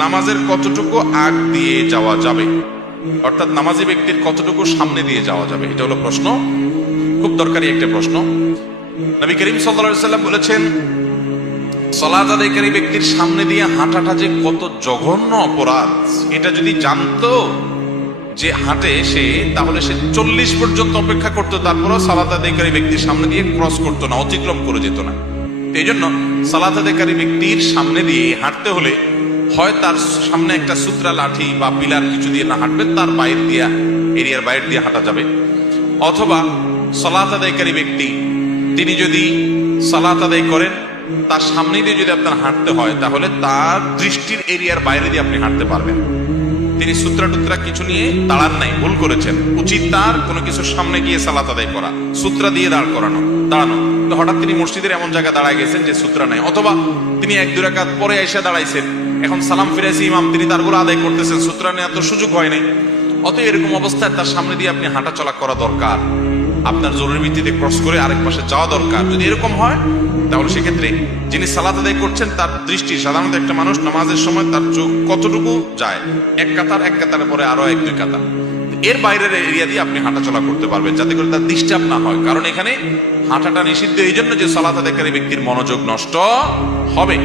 নামাজের কতটুকু আগ দিয়ে যাওয়া যাবে, অর্থাৎ নামাজি ব্যক্তির কতটুকু সামনে দিয়ে যাওয়া যাবে, এটা হলো প্রশ্ন। খুব দরকারি একটা প্রশ্ন। নবী করিম সাল্লাল্লাহু আলাইহি ওয়াসাল্লাম বলেছেন, সালাত আদায়কারী ব্যক্তির সামনে দিয়ে হাঁটাটা যে কত জঘন্য অপরাধ, এটা যদি জানতো যে হাঁটে সে, তাহলে সে 40 পর্যন্ত অপেক্ষা করতো, তারপরও সালাত আদায়কারী ব্যক্তির সামনে দিয়ে ক্রস করতো না, অতিক্রম করে যেত না। এই জন্য সালাত আদায়কারী ব্যক্তির সামনে দিয়ে হাঁটতে হলে হয় তার সামনে একটা সূত্রা লাঠি বা পিলার কিছু দিয়ে না হাঁটবেন, তার বাইর দিয়া, এরিয়ার বাইরে দিয়ে হাঁটা যাবে। অথবা সালাত আদায়কারী ব্যক্তি তিনি যদি সালাত আদায় করেন, তার সামনে দিয়ে যদি আপনার হাঁটতে হয়, তাহলে তার দৃষ্টির এরিয়ার বাইরে দিয়ে আপনি হাঁটতে পারবেন। তিনি সূত্রা টুত্রা কিছু নিয়ে দাঁড়ান নাই, ভুল করেছেন। উচিত তার কোনো কিছুর সামনে গিয়ে সালাত আদায় করা, সূত্রা দিয়ে দাঁড়ানো। তো হঠাৎ তিনি মসজিদের এমন জায়গায় দাঁড়ায় গেছেন যে সূত্রা নাই, অথবা তিনি 1-2 রাকাত পরে এসে দাঁড়াইছেন, এখন সালাম ফিরাইছে ইমাম, তিনি তারগুলো আদায় করতেছেন, সূত্রা নেওয়ার তো সুযোগ হয় নাই। অতএব এরকম অবস্থায় তার সামনে দিয়ে আপনি হাঁটা চলা করা দরকার, আপনার জরুরি ভিত্তিতে ক্রস করে আরেক পাশে যাওয়া দরকার। যদি এরকম হয়, তাহলে সেক্ষেত্রে যিনি সালাত আদায় করছেন তার দৃষ্টি, সাধারণত একটা মানুষ নামাজের সময় তার চোখ কতটুকু যায়, এক কাতারের পরে আরো 1-2 কাতার, এর বাইরের এরিয়া দিয়ে আপনি হাঁটা চলা করতে পারবেন, যাতে করে তার ডিস্টার্ব না হয়। কারণ এখানে হাঁটাটা নিষিদ্ধ এই জন্য যে সালাত আদায়কারী ব্যক্তির মনোযোগ নষ্ট হবে।